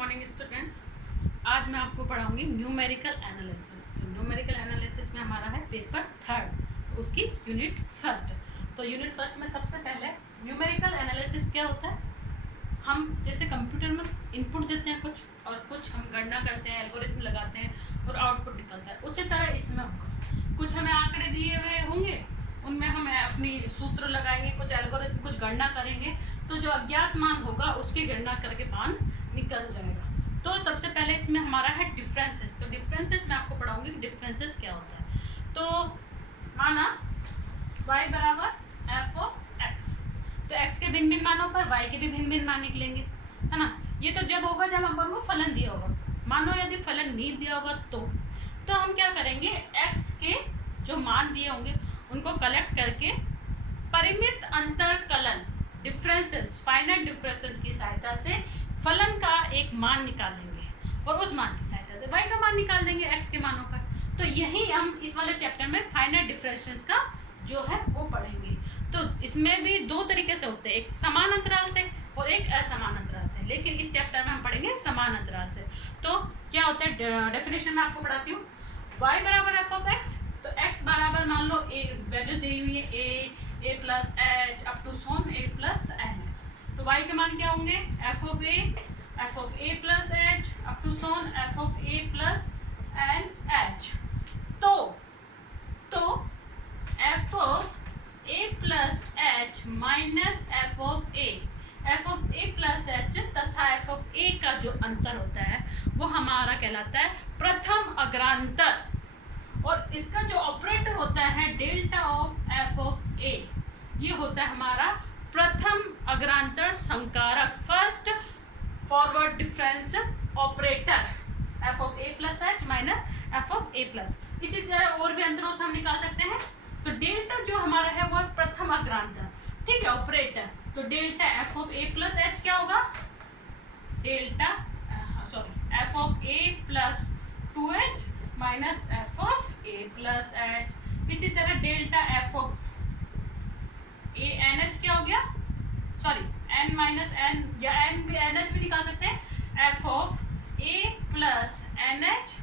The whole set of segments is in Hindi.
Morning students. आज मैं आपको पढ़ाऊंगी न्यूमेरिकल एनालिसिस। तो न्यूमेरिकल एनालिसिस में हमारा है पेपर 3, तो उसकी यूनिट फर्स्ट। तो यूनिट फर्स्ट में सबसे पहले न्यूमेरिकल एनालिसिस क्या होता है। हम जैसे कंप्यूटर में इनपुट देते हैं कुछ, और कुछ हम गणना करते हैं, एल्गोरिथम लगाते हैं और आउटपुट निकलता है। उसी तरह इसमें होगा, कुछ हमें आंकड़े दिए हुए होंगे, उनमें हम अपनी सूत्र लगाएंगे, कुछ एल्गोरिथम, कुछ गणना करेंगे, तो जो अज्ञात मान होगा उसकी गणना करके मान निकल जाएगा। तो सबसे पहले इसमें हमारा है डिफरेंसेस। तो डिफरेंसेस मैं आपको पढ़ाऊंगी डिफरेंसेस क्या होता है। तो माना y बराबर एफ ऑफ एक्स, तो x के भिन्न भिन्न मानों पर y के भी भिन्न भिन्न मान निकलेंगे, है ना। ये तो जब होगा जब हम को फलन दिया होगा। मानो यदि फलन नहीं दिया होगा तो हम क्या करेंगे, x के जो मान दिए होंगे उनको कलेक्ट करके परिमित अंतर कलन डिफरेंसेस, फाइनाइट डिफरेंसेस की सहायता से फलन का एक मान निकाल देंगे और उस मान की सहायता से y का मान निकाल देंगे x के मानों पर। तो यही हम इस वाले चैप्टर में फाइनाइट डिफरेंसेस का जो है वो पढ़ेंगे। तो इसमें भी दो तरीके से होते हैं, एक समान अंतराल से और एक असमान अंतराल से, लेकिन इस चैप्टर में हम पढ़ेंगे समान अंतराल से। तो क्या होता है, डेफिनेशन में आपको पढ़ाती हूँ। y बराबर एफ ऑफ एक्स, तो x बराबर मान लो a वैल्यू दी हुई है a plus H up to सोन a प्लस एन। तो y के मान क्या होंगे, F of a plus H up to सोन F of a plus N H. तो F of a plus H minus F of a plus H तथा एफ ऑफ a का जो अंतर होता है वो हमारा कहलाता है प्रथम अग्रांतर, और इसका जो ऑपरेटर होता है delta of F of a, ये होता है हमारा प्रथम अग्रांतर संकारक, first forward difference operator, F of a plus H minus F of a plus. इसी तरह और भी अंतरों से हम निकाल सकते हैं। तो डेल्टा जो हमारा है वो प्रथम अग्रांतर, ठीक है, ऑपरेटर। तो delta F of a plus H क्या होगा, delta F of a plus 2h minus F of a plus h। इसी तरह delta F of a N H क्या हो गया, n माइनस एन, या n भी एन एच भी निकाल सकते हैं, F of a plus N H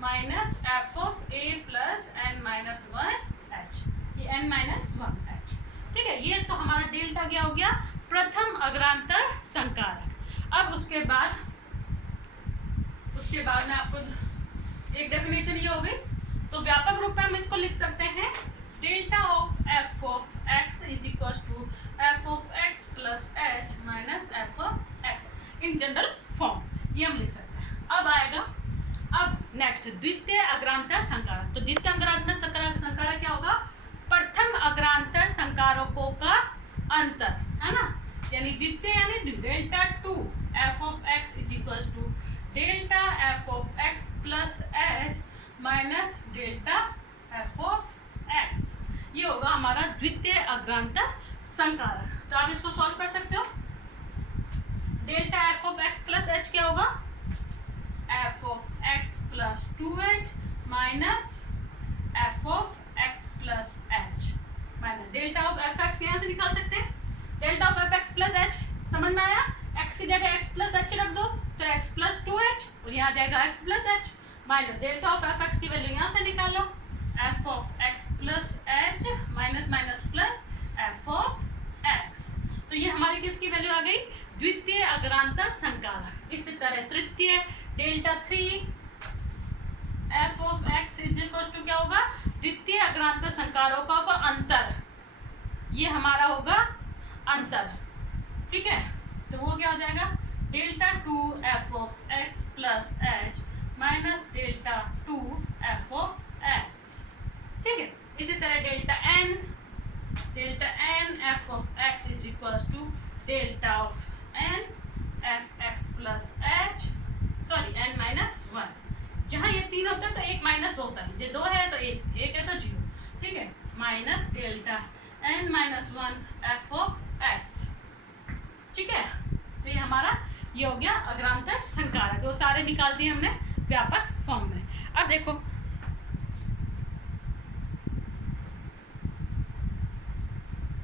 minus F of a plus n minus 1h, ये n माइनस 1h, ठीक है। ये तो हमारा डेल्टा क्या हो गया, प्रथम अग्रांतर संकारक। अब उसके बाद में आपको एक डेफिनेशन ये हो गई। तो व्यापक रूप में हम इसको लिख सकते हैं, delta of F of X is equal to F of X plus H minus F of X in general form, ये हम लिख सकते हैं। अब आएगा, अब नेक्स्ट द्वितीय अग्रांतर संकारक। तो द्वितीय अग्रांतर संकारक क्या होगा, प्रथम अग्रांतर संकारकों का अंतर, है ना, यानी द्वितीय यानी delta 2 F of X is equal to delta F of X plus H minus delta F of X, ये होगा हमारा द्वितीय अग्रांतर संकारक। तो आप इसको सॉल्व कर सकते हो। Delta F of X plus H क्या होगा, F of X plus 2h minus F of X plus H minus delta of F x, यहाँ से निकाल सकते हैं। Delta of F X plus H समझ में आया, x की जगह x प्लस एच रख दो तो x प्लस 2h, और यहाँ जाएगा x plus H minus delta of F X की वैल्यू यहाँ से निकाल लो, F of X plus H minus minus plus F of X. तो ये हमारी किसकी वैल्यू आ गई, द्वितीय अग्रांतर संकारक। इसी तरह तृतीय delta 3 F of X is equal to क्या होगा, द्वितीय अग्रांतर संकारकों का अंतर, ये हमारा होगा अंतर, ठीक है। तो वो क्या हो जाएगा, delta 2 F of X plus H minus delta 2 F of X, ठीक है। इसी तरह delta N F of X is equal to delta of N F X plus H N minus 1। जहाँ ये 3 होता है तो एक माइनस होता है, ये 2 है तो एक है तो 0, ठीक है, minus delta N minus 1 F of X, ठीक है। तो ये हमारा ये हो गया अग्रांतर संकारक, वो सारे निकाल दिए हमने व्यापक फॉर्म में। अब देखो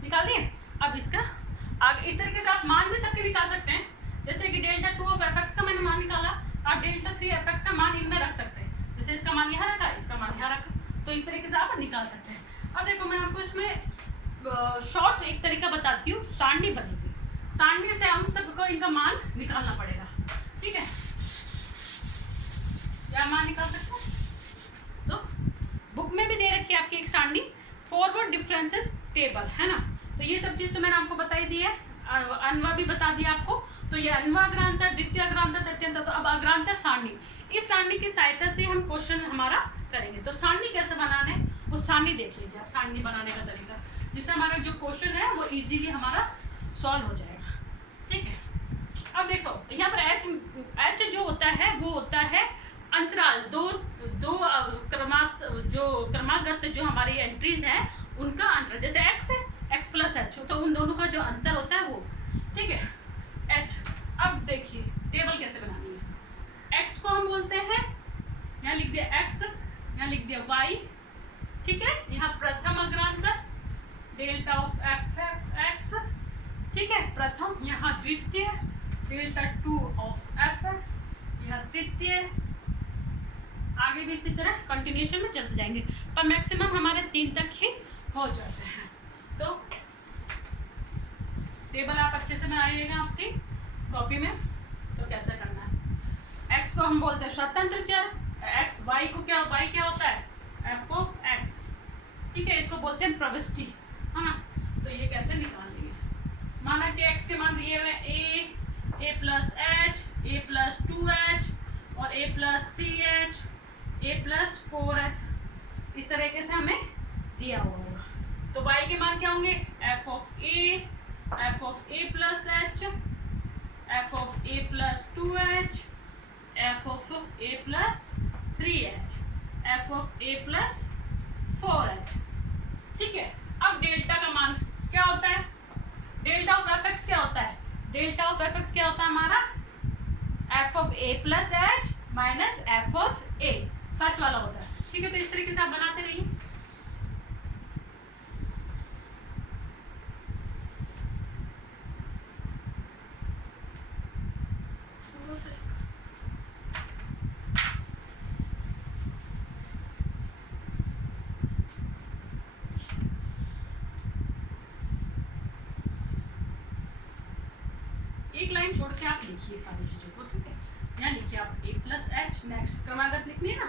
निकाल दिए। अब इसका आगे इस तरीके से आप मान भी सबके निकाल सकते हैं। जैसे कि डेल्टा 2 ऑफ एफ एक्स का मैंने मान निकाला, आप डेल्टा 3 एफ एक्स का मान इनमें रख सकते हैं, जैसे इसका मान यहाँ रखा, इसका मान यहाँ रखा, तो इस तरीके से आप निकाल सकते हैं। अब देखो मैं आपको इसमें शॉर्ट एक तरीका बताती हूँ, सारणी बनेगी, सारणी से हम सबको इनका मान निकालना पड़ेगा, ठीक है। क्या मान निकाल सकते हैं, तो बुक में भी दे रखी है आपकी एक सारणी, फॉरवर्ड डिफरेंसेस टेबल, है ना। तो ये सब चीज तो मैंने आपको बताई दी है, अनवा भी बता दिया आपको। तो ये अनवा अग्रांतर, द्वितीय अग्रांतर, तृतीयांतर, तो अब अग्रांतर सारणी, इस सारणी की सहायता से हम क्वेश्चन हमारा करेंगे। तो सारणी कैसे बनाना है वो सारणी देख लीजिए आप, सारणी बनाने का तरीका, जिससे हमारा जो क्वेश्चन है वो इजीली हमारा सॉल्व हो जाएगा, ठीक है। अब देखो यहाँ पर एच जो होता है वो होता है अंतराल, दो क्रमागत जो हमारी एंट्रीज हैं उनका अंतर, जैसे एक्स है, एक्स प्लस एच, तो उन दोनों का जो अंतर होता है वो, ठीक है, एच। अब देखिए टेबल कैसे बनानी है, एक्स को हम बोलते हैं, यहाँ लिख दिया एक्स, यहाँ लिख दिया वाई, ठीक है, यहाँ प्रथम अग्रांतर डेल्टा ऑफ एफ एक्स, ठीक है, प्रथम, यहाँ द्वितीय डेल्टा 2 ऑफ एफ एक्स, यहाँ तृतीय, आगे भी इसी तरह कंटिन्यूएशन में चलते जाएंगे, पर मैक्सिमम हमारे 3 तक ही हो जाते हैं। तो टेबल आप अच्छे से बनाइएगा आपकी कॉपी में। तो कैसे करना है, एक्स को हम बोलते हैं स्वतंत्र चर, एक्स, वाई को क्या, वाई क्या होता है, एफ ऑफ एक्स, ठीक है, इसको बोलते हैं प्रविष्टि, है ना। तो ये कैसे निकालेंगे, माना कि एक्स के मान दिए हुए ए प्लस एच, ए प्लस 2h और ए प्लस 3h, ए प्लस 4h, इस तरीके से हमें दिया हुआ होगा। तो y के मान क्या होंगे, F of A plus H, F of A plus 2h, F of A plus 3h, F of A plus 4h, ठीक है। अब डेल्टा का मान क्या होता है, डेल्टा ऑफ एफ एक्स क्या होता है, डेल्टा ऑफ एफ एक्स क्या होता है हमारा, F of A plus H minus F of A, first वाला होता है, ठीक है। तो इस तरीके से आप बनाते रहिए। एक लाइन छोड़ के आप लिखिए सारी चीजों को, ठीक है। यहाँ लिखिए आप ए प्लस एच, नेक्स्ट क्रमागत लिखनी है ना,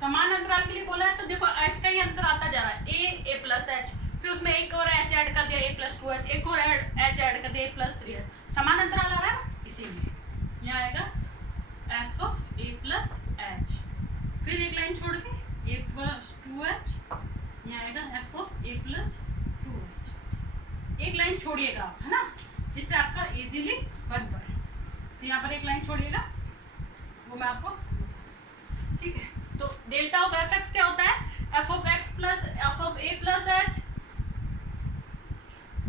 समान अंतराल के लिए बोला है, तो देखो एच का ही अंतर आता जा रहा है, ए प्लस एच, फिर उसमें एक और एच ऐड कर दिया, ए प्लस 2h, एक और एच ऐड कर दिया, ए प्लस 3h, समान अंतराल आ रहा है ना, इसीलिए यहाँ आएगा F of A plus H, फिर एक लाइन छोड़ के ए प्लस 2h, यहाँ आएगा F of A plus 2h, एक लाइन छोड़िएगा आप, है ना, जिससे आपका इजीली बन पाए। फिर यहाँ पर एक लाइन छोड़िएगा, वो मैं आपको, ठीक है। तो डेल्टा ऑफ एफ एक्स क्या होता है, F of X plus F of A plus H,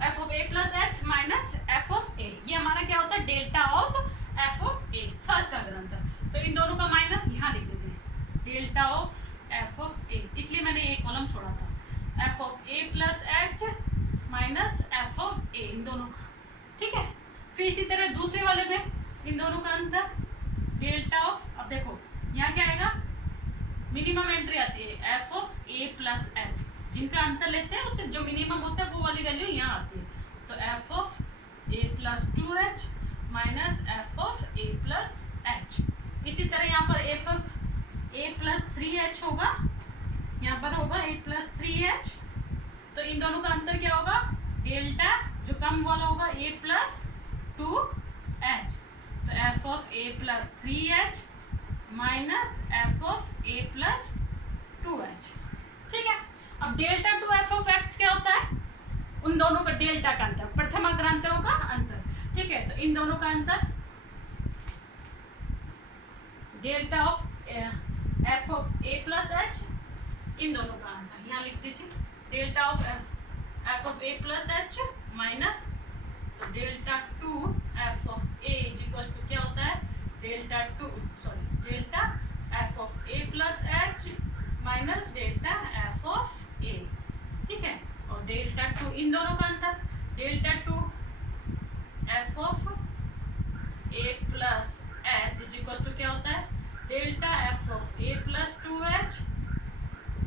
F of A plus H minus F of A, ये हमारा क्या होता है, delta of F of A, first अग्रांतर। तो इन दोनों का माइनस यहाँ लिख देते हैं, delta of F of A, इसलिए मैंने एक कॉलम छोड़ा था, F of A plus H minus F of A, इन दोनों का, ठीक है। फिर इसी तरह दूसरे वाले में इन दोनों का अंतर, डेल्टा ऑफ, अब देखो यहाँ क्या आएगा, मिनिमम एंट्री आती है F of A plus H, जिनका अंतर लेते हैं उससे जो मिनिमम होता है वो वाली वैल्यू यहाँ आती है, तो F of A plus 2h minus F of A plus H. इसी तरह यहाँ पर F of A plus 3h होगा, यहाँ पर होगा ए प्लस 3h, तो इन दोनों का अंतर क्या होगा, डेल्टा जो कम वाला होगा ए प्लस 2h, तो F of A plus 3h minus F of A plus 2h, ठीक है। अब delta two F of x क्या होता है, उन दोनों का डेल्टा का अंतर, प्रथम अग्रांतरों का अंतर, ठीक है। तो इन दोनों का अंतर delta of F of A plus H, इन दोनों का अंतर यहाँ लिख दीजिए, delta of F of A plus H minus, तो delta two F of A is equal to क्या होता है, delta F of A plus H minus delta F of A, ठीक है। और डेल्टा टू इन दोनों का अंतर, delta two F of A plus H is equal to क्या होता है, delta F of A plus 2h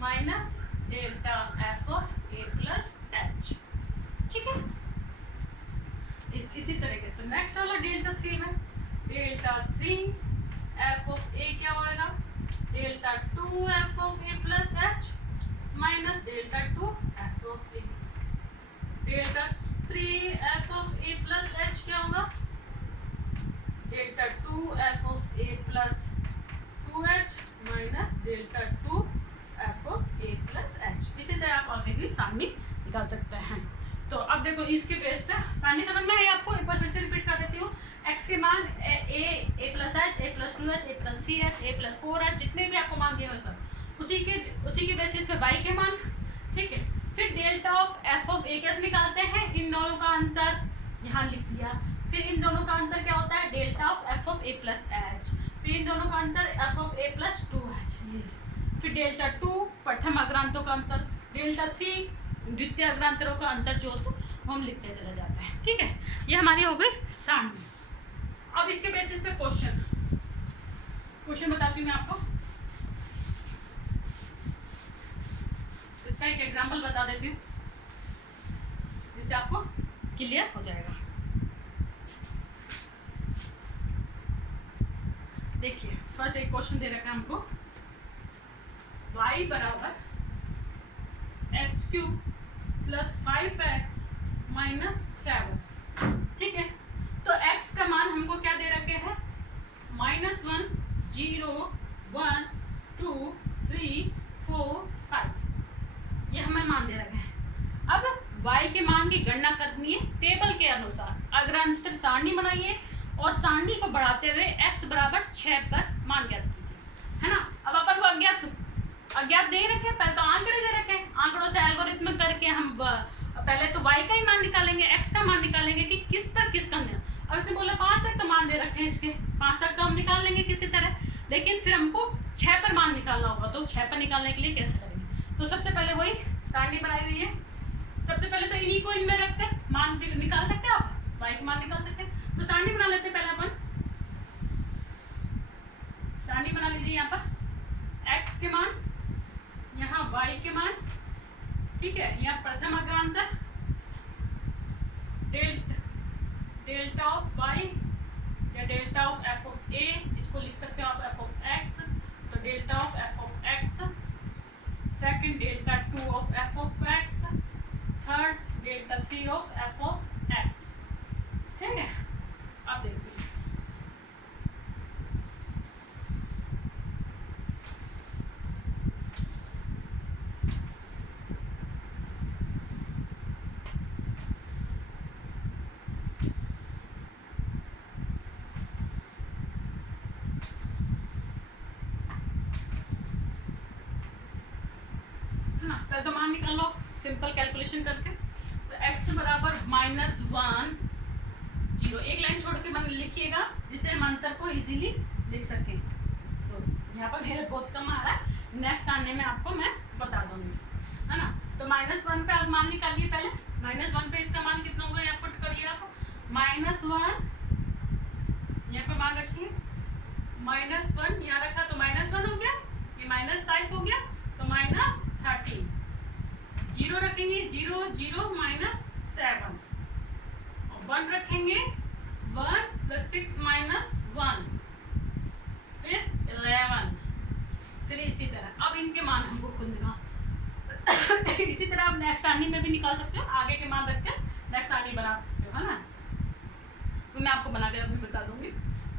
minus delta F of A plus H. ठीक है, इसी तरीके से नेक्स्ट वाला डेल्टा 3 में, डेल्टा 3 एफ ऑफ ए क्या होएगा, delta 2 F of A plus H minus delta 2 F of A. Delta 3 F of A plus H क्या होगा, delta 2 F of A plus 2h minus delta 2 F of A plus H. इसी तरह आप आगे भी सारणी निकाल सकते हैं। तो अब देखो इसके बेस पे सारणी समझ में है आपको, एक बार फिर से रिपीट कर देती हूँ। x के मान ए प्लस एच, ए प्लस 2h, ए प्लस 3h, ए प्लस 4h, जितने भी आपको मान दिए हुए सब उसी के बेसिस पे y के मान। ठीक है, फिर डेल्टा ऑफ एफ ऑफ ए कैसे निकालते हैं, इन दोनों का अंतर यहाँ लिख दिया। फिर इन दोनों का अंतर क्या होता है, delta of F of A plus H. फिर इन दोनों का अंतर F of A plus 2h। फिर डेल्टा 2 प्रथम अग्रांतों का अंतर, डेल्टा 3 द्वितीय अग्रांतरों का अंतर जो तो हम लिखते चले जाते हैं। ठीक है, ये हमारी हो गई सारणी। अब इसके बेसिस पे क्वेश्चन बताती हूँ मैं आपको। इसका एक एग्जांपल बता देती हूँ जिससे आपको क्लियर हो जाएगा। देखिए फर्स्ट एक क्वेश्चन दे रखा है हमको, y बराबर x³ प्लस 5x माइनस 7। ठीक है, तो x का मान हमको क्या दे रखे हैं, -1 0 1 2 3 4 5, ये हमें मान दे रखे हैं। अब y के मान की गणना करनी है टेबल के अनुसार। अग्रांतर सारणी बनाइए और सारणी को बढ़ाते हुए x बराबर 6 पर मान ज्ञात कीजिए, है ना। अब अपन को अज्ञात दे रखे हैं, पहले तो आंकड़े दे रखे हैं, आंकड़ों से एल्गोरिथम करके हम पहले तो y का ही मान निकालेंगे, x का मान निकालेंगे कि किस पर किस करना है। अब इसने बोला 5 तक तो मान दे रखे हैं, इसके 5 तक तो हम निकाल लेंगे किसी तरह, लेकिन फिर हमको 6 पर मान निकालना होगा। तो 6 पर निकालने के लिए कैसे करेंगे, तो सबसे पहले वही सारणी बनाई हुई है। सबसे पहले तो इन्हीं को इनमें रखते हैं, मान निकाल सकते हैं आप, y का मान निकाल सकते हैं। तो सारणी बना लेते हैं, पहले अपन सारणी बना लीजिए। यहाँ पर x के मान, यहाँ y के मान। ठीक है, यहाँ प्रथम अग्रांतर डेल्टा ऑफ y या डेल्टा ऑफ एफ ऑफ ए, इसको लिख सकते हो आप एफ ऑफ x, तो delta of F of x। Second delta 2 of F of x। Third delta 3 of F of x। ठीक है, अब देखिए तो मान निकाल लो सिंपल कैलकुलेशन करके। तो x बराबर -1 0, एक लाइन छोड़ के मन लिखिएगा जिससे हम अंतर को इजीली लिख सकें। तो यहाँ पर मेरे बहुत कम आ रहा है, नेक्स्ट आने में आपको मैं बता दूंगी, है ना। तो -1 पे आप मान निकालिए पहले। -1 पे इसका मान कितना होगा, यहाँ पुट करिए आप। -1 यहाँ पे मान रखिए, -1 यहाँ रखा तो -1 हो गया, ये -5 हो गया तो -13। 0 रखेंगे 0 0 -7, और 1 रखेंगे 1 + 6 -1, फिर 11, फिर इसी तरह। अब इनके मान हमको खुद निकाल इसी तरह आप नेक्स्ट सारणी में भी निकाल सकते हो, आगे के मान रख कर नेक्स्ट सारणी बना सकते हो, है ना। तो मैं आपको बना के अभी बता दूंगी।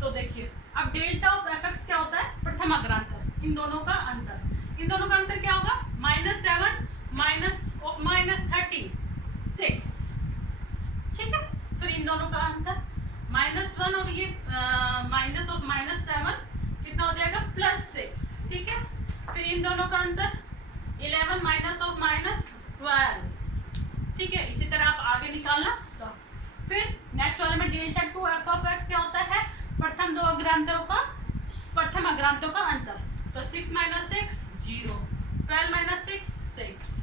तो देखिए अब डेल्टा ऑफ एफ एक्स क्या होता है, प्रथम अग्रांतर, इन दोनों का अंतर। इन दोनों का अंतर क्या होगा, -7 -36। ठीक है, फिर इन दोनों का अंतर -1 और ये माइनस ऑफ -7 कितना हो जाएगा, +6। ठीक है, फिर इन दोनों का अंतर 11 माइनस ऑफ -12। ठीक है, इसी तरह आप आगे निकालना। तो फिर नेक्स्ट वाले में डेल्टा 2 एफ ऑफ एक्स क्या होता है, प्रथम प्रथम अग्रांतों का अंतर। तो 6 - 6 0, 12 - 6 6।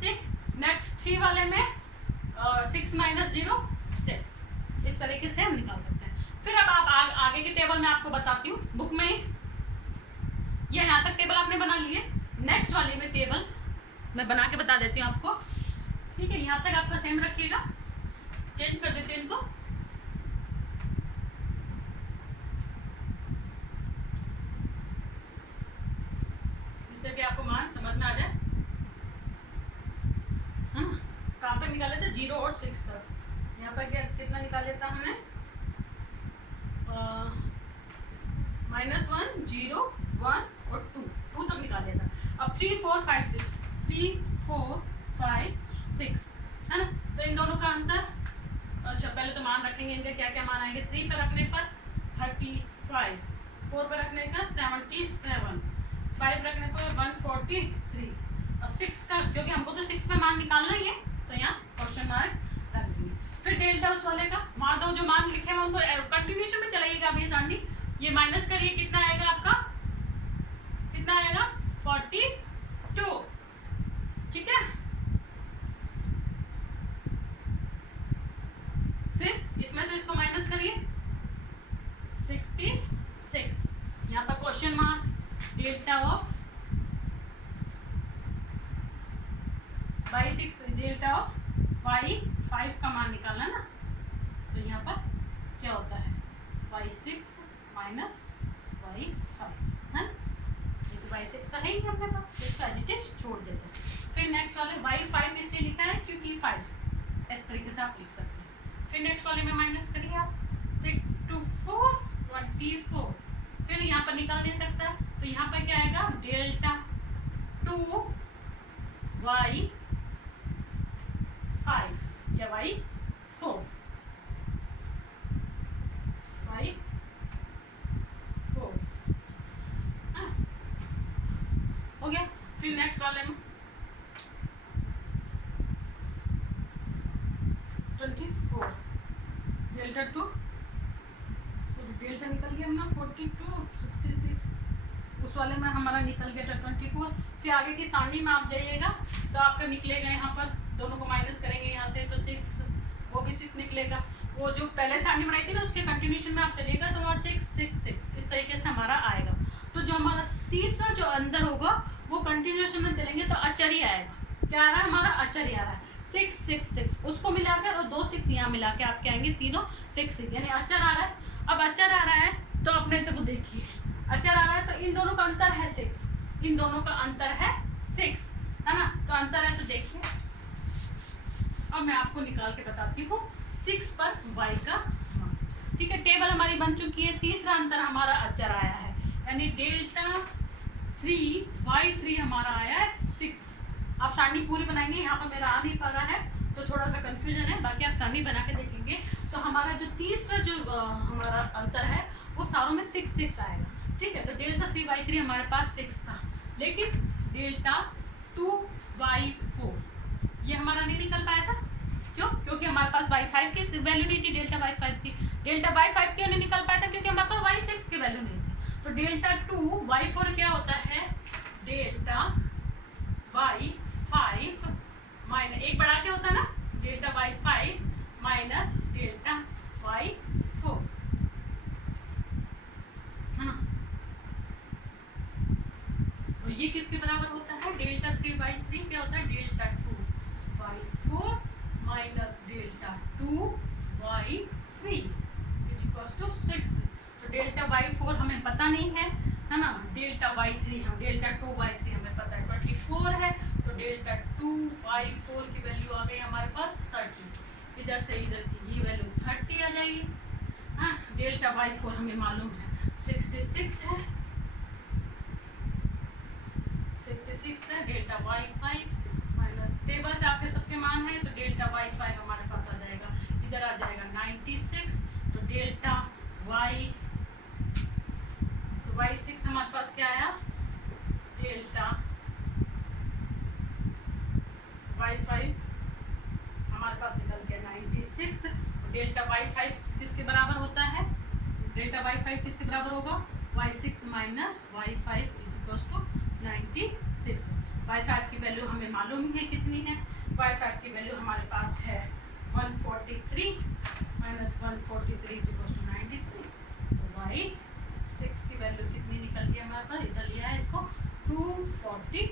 ठीक, नेक्स्ट 3 वाले में 6 - 0 6। इस तरीके से हम निकाल सकते हैं। फिर अब आगे के टेबल मैं आपको बताती हूँ बुक में। ये यहाँ तक टेबल आपने बना लिए, नेक्स्ट वाले में टेबल मैं बना के बता देती हूँ आपको, ठीक है। यहाँ तक आपका सेम रखिएगा, चेंज कर देते हैं इनको। जिससे कि आपको मान समझ में आ जाए, है ना। कहाँ तक निकाले थे? 0 और 6 तक। यहाँ पर क्या कितना निकाले था हमने? -1, 0, 1 और 2 तक निकाले था। अब 3, 4, 5, 6, 3, 4, 5, 6, है ना। तो इन दोनों का अंतर, अच्छा पहले तो मान रखेंगे इनके क्या क्या मान आएंगे। 3 पर रखने पर 35, 4 पर रखने का 77, 5 रखने पर 143 और 6 का, क्योंकि हमको तो 6 में मान निकालना ही है तो यहाँ क्वेश्चन मार्क रख देंगे। फिर डेल्टा उस वाले का मान दो, जो मान लिखे हैं उनको कंटिन्यूएशन में चलाइएगा अभी सारणी। ये माइनस करिए, कितना आएगा आपका? कितना आएगा? 42, ठीक है। फिर इसमें से इसको माइनस करिए, 66। यहाँ पर question mark, delta of y6, delta of y5 का मान निकालना ना। तो यहाँ पर क्या होता है? y6 माइनस y5, है। y6 तो है ही अपने पास, इसका एजिटेश छोड़ देते हैं। फिर नेक्स्ट वाले y5 इसलिए लिखा है क्योंकि 5 इस तरीके से आप लिख सकते हैं। फिर नेक्स्ट वाले में माइनस करिए आप, 6 to 4, 24। फिर यहाँ पर निकाल दे सकता है, तो यहाँ पर क्या आएगा? डेल्टा 2y5 या y4, हो गया। फिर नेक्स्ट वाले में 24, डेल्टा 2, डेल्टा निकल गया ना 42, 66, उस वाले में हमारा निकल गया था 24। फिर आगे की सारणी में आप जाइएगा तो आपका निकलेगा, यहाँ पर दोनों को माइनस करेंगे यहाँ से तो 6, वो भी 6 निकलेगा। वो जो पहले सारणी बनाई थी ना उसके कंटिन्यूएशन में आप चलिएगा तो वहाँ 6, 6, 6 इस तरीके से हमारा आएगा। तो जो हमारा तीसरा जो अंदर होगा वो कंटिन्यूएशन में चलेंगे तो अचर ही आएगा। क्या आ रहा है? हमारा अचर ही आ रहा है, 6, 6, 6 उसको मिलाकर और 2 6 यहाँ मिला के आपके आएंगे तीनों 6, 6, यानी अचर आ रहा है। अब अचर आ रहा है तो अपने तो देखिए, अचर आ रहा है तो इन दोनों का अंतर है 6, इन दोनों का अंतर है 6, है ना। तो अंतर है तो देखिए, अब मैं आपको निकाल के बताती हूँ 6 पर y का मान, ठीक है। टेबल हमारी बन चुकी है। तीसरा अंतर हमारा अचर आया है, यानी डेल्टा 3y3 हमारा आया है 6। आप सारणी पूरी बनाएंगे, यहाँ पर मेरा आ नहीं पा रहा है तो थोड़ा सा कंफ्यूजन है, बाकी आप सारणी बना के देखेंगे तो हमारा जो तीसरा जो हमारा अंतर है वो सारों में 6, 6 आएगा, ठीक है। तो डेल्टा 3y3 हमारे पास 6 था, लेकिन डेल्टा 2y4 ये हमारा नहीं निकल पाया था। क्यों? क्योंकि हमारे पास y5 की वैल्यू नहीं थी, डेल्टा y5 की। डेल्टा y5 क्यों नहीं निकल पाया था? क्योंकि हमारे पास y6 की वैल्यू नहीं थी। तो डेल्टा 2y4 क्या होता है? डेल्टा y5 माइनस, एक बढ़ा के होता है ना, delta y5 minus delta y4, है ना। तो ये किसके बराबर होता है? डेल्टा 3y3 क्या होता है? Delta 2y4 minus delta 2y3 equals to 6। तो डेल्टा y4 हमें पता नहीं है ना। डेल्टा y3 हम डेल्टा 2y3 हमें पता है 24 है, तो डेल्टा 2y4 की वैल्यू आ गई हमारे पास 30। इधर से इधर की ये वैल्यू 30 आ जाएगी। हाँ, डेल्टा y4 हमें मालूम है 66 है, 66 है। डेल्टा y5 माइनस टेबल से आपके सबके मान है तो डेल्टा y5 हमारे पास आ जाएगा, इधर आ जाएगा 96। तो डेल्टा y6 हमारे पास क्या आया? डेल्टा y5 हमारे पास निकल गया 96। डेल्टा y5 किसके बराबर होता है? डेल्टा y5 किसके बराबर होगा? y6 minus y5 equals to 96। y5 की वैल्यू हमें मालूम है कितनी है? y5 की वैल्यू हमारे पास है 143 माइनस 143 इक्वल्स टू 93। तो बाई 6 की वैल्यू कितनी निकल गई हमारे पास, इधर लिया है इसको 240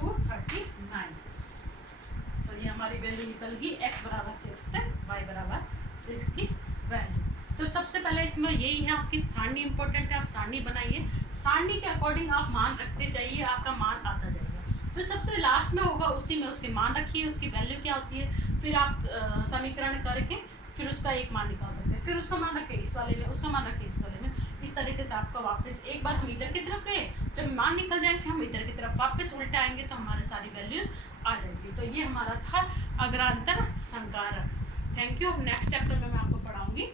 239। तो ये हमारी वैल्यू निकल गई x बराबर 6 तक y बराबर 6 की वैल्यू। तो सबसे पहले इसमें यही है, आपकी सारणी इंपॉर्टेंट है, आप सारणी बनाइए, सारणी के अकॉर्डिंग आप मान रखते जाइए, आपका मान आता जाएगा। तो सबसे लास्ट में होगा उसी में उसके मान रखिए, उसकी वैल्यू क्या होती है, फिर आप समीकरण करके फिर उसका एक मान निकाल सकते हैं, फिर उसका मान रखे इस वाले में, उसका मान रखे इस वाले में। इस तरीके से आपका वापस एक बार हम इधर की तरफ गए, जब मान निकल जाएंगे हम इधर की तरफ वापस उल्टे आएंगे तो हमारे सारी वैल्यूज आ जाएगी। तो ये हमारा था अग्रांतर संकारक। Thank you. नेक्स्ट चैप्टर में मैं आपको पढ़ाऊंगी